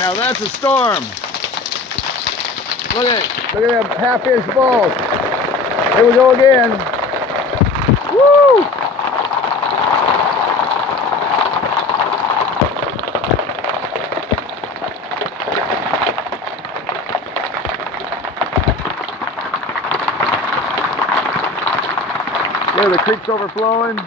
Now that's a storm. Look at them half-inch balls. Here we go again. Woo! There, the creek's overflowing.